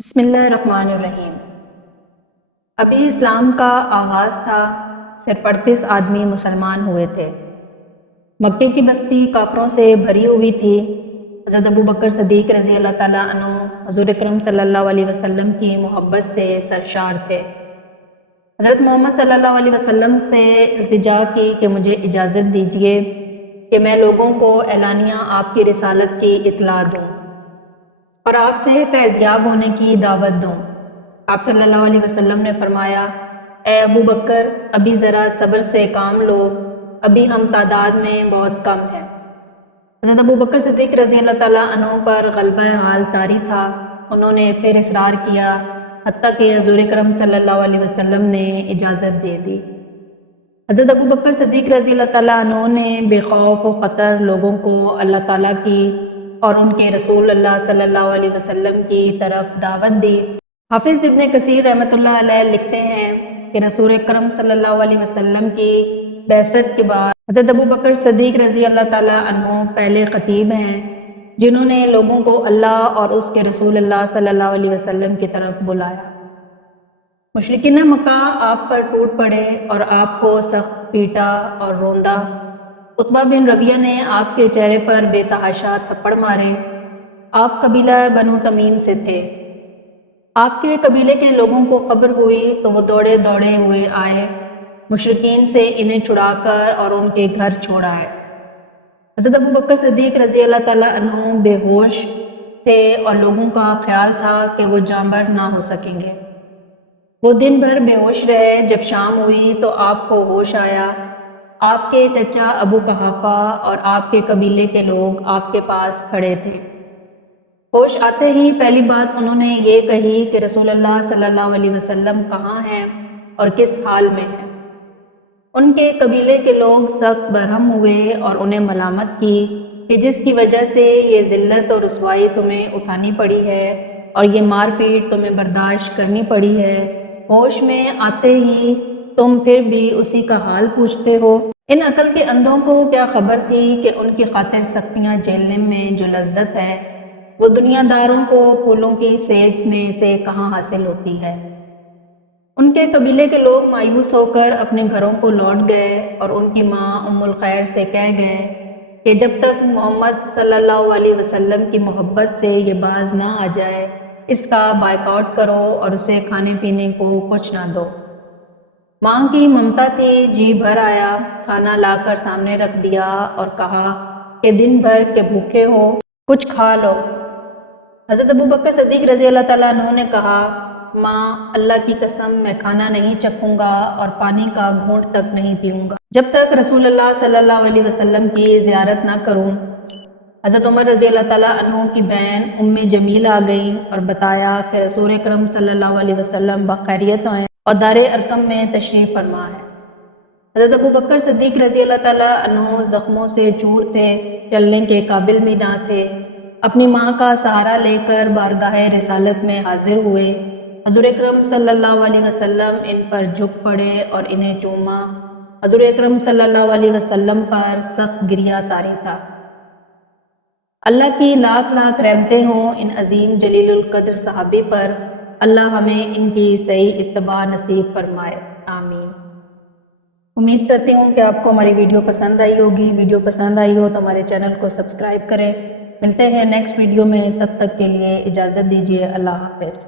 بسم اللہ الرحمن الرحیم۔ ابھی اسلام کا آغاز تھا، صرف 38 آدمی مسلمان ہوئے تھے۔ مکے کی بستی کافروں سے بھری ہوئی تھی۔ حضرت ابو بکر صدیق رضی اللہ تعالیٰ عنہ حضور اکرم صلی اللہ علیہ وسلم کی محبت سے سرشار تھے۔ حضرت محمد صلی اللہ علیہ وسلم سے التجا کی کہ مجھے اجازت دیجیے کہ میں لوگوں کو اعلانیہ آپ کی رسالت کی اطلاع دوں اور آپ سے فیضیاب ہونے کی دعوت دوں۔ آپ صلی اللہ علیہ وسلم نے فرمایا، اے ابو بکر، ابھی ذرا صبر سے کام لو، ابھی ہم تعداد میں بہت کم ہیں۔ حضرت ابو بکر صدیق رضی اللہ تعالیٰ عنہ پر غلبہ حال طاری تھا۔ انہوں نے پھر اصرار کیا، حتیٰ کہ حضور اکرم صلی اللہ علیہ وسلم نے اجازت دے دی۔ حضرت ابو بکر صدیق رضی اللہ تعالیٰ عنہ نے بے خوف و خطر لوگوں کو اللہ تعالیٰ کی اور ان کے رسول اللہ صلی اللہ علیہ وسلم کی طرف دعوت دی۔ حافظ ابن کثیر رحمۃ اللہ علیہ لکھتے ہیں کہ رسول اکرم صلی اللہ علیہ وسلم کی بعثت کے بعد حضرت ابو بکر صدیق رضی اللہ تعالیٰ عنہ پہلے خطیب ہیں جنہوں نے لوگوں کو اللہ اور اس کے رسول اللہ صلی اللہ علیہ وسلم کی طرف بلایا۔ مشرکین مکہ آپ پر ٹوٹ پڑے اور آپ کو سخت پیٹا اور روندا۔ عتبہ بن ربیعہ نے آپ کے چہرے پر بے تحاشا تھپڑ مارے۔ آپ قبیلہ بنو تمیم سے تھے۔ آپ کے قبیلے کے لوگوں کو خبر ہوئی تو وہ دوڑے دوڑے ہوئے آئے، مشرکین سے انہیں چھڑا کر اور ان کے گھر چھوڑ آئے۔ حضرت ابو بکر صدیق رضی اللہ تعالیٰ عنہ بے ہوش تھے اور لوگوں کا خیال تھا کہ وہ جانبر نہ ہو سکیں گے۔ وہ دن بھر بے ہوش رہے۔ جب شام ہوئی تو آپ کو ہوش آیا۔ آپ کے چچا ابو قحافہ اور آپ کے قبیلے کے لوگ آپ کے پاس کھڑے تھے۔ ہوش آتے ہی پہلی بات انہوں نے یہ کہی کہ رسول اللہ صلی اللہ علیہ وسلم کہاں ہیں اور کس حال میں ہیں۔ ان کے قبیلے کے لوگ سخت برہم ہوئے اور انہیں ملامت کی کہ جس کی وجہ سے یہ ذلت اور رسوائی تمہیں اٹھانی پڑی ہے اور یہ مار پیٹ تمہیں برداشت کرنی پڑی ہے، ہوش میں آتے ہی تم پھر بھی اسی کا حال پوچھتے ہو۔ ان عقل کے اندھوں کو کیا خبر تھی کہ ان کی خاطر سختیاں جھیلنے میں جو لذت ہے وہ دنیا داروں کو پھولوں کی سیج میں سے کہاں حاصل ہوتی ہے۔ ان کے قبیلے کے لوگ مایوس ہو کر اپنے گھروں کو لوٹ گئے اور ان کی ماں ام الخیر سے کہہ گئے کہ جب تک محمد صلی اللہ علیہ وسلم کی محبت سے یہ باز نہ آ جائے اس کا بائیکاٹ کرو اور اسے کھانے پینے کو کچھ نہ دو۔ ماں کی ممتا تھی، جی بھر آیا، کھانا لا کر سامنے رکھ دیا اور کہا کہ دن بھر کے بھوکے ہو، کچھ کھا لو۔ حضرت ابو بکر صدیق رضی اللہ تعالیٰ عنہ نے کہا، ماں، اللہ کی قسم میں کھانا نہیں چکھوں گا اور پانی کا گھونٹ تک نہیں پیوں گا جب تک رسول اللہ صلی اللہ علیہ وسلم کی زیارت نہ کروں۔ حضرت عمر رضی اللہ تعالیٰ عنہ کی بہن ام جمیل آ گئیں اور بتایا کہ رسول اکرم صلی اللہ علیہ وسلم بخیریت ہیں اور دار ارقم میں تشریف فرما ہے۔ حضرت ابو بکر صدیق رضی اللہ تعالیٰ عنہ زخموں سے چور تھے، چلنے کے قابل بھی نہ تھے۔ اپنی ماں کا سہارا لے کر بارگاہ رسالت میں حاضر ہوئے۔ حضور اکرم صلی اللہ علیہ وسلم ان پر جھک پڑے اور انہیں چوما۔ حضور اکرم صلی اللہ علیہ وسلم پر سخت گریہ طاری تھا۔ اللہ کی لاکھ لاکھ رحمتیں ہوں ان عظیم جلیل القدر صحابی پر۔ اللہ ہمیں ان کی صحیح اتباع نصیب فرمائے، آمین۔ امید کرتی ہوں کہ آپ کو ہماری ویڈیو پسند آئی ہوگی۔ ویڈیو پسند آئی ہو تو ہمارے چینل کو سبسکرائب کریں۔ ملتے ہیں نیکسٹ ویڈیو میں، تب تک کے لیے اجازت دیجیے، اللہ حافظ۔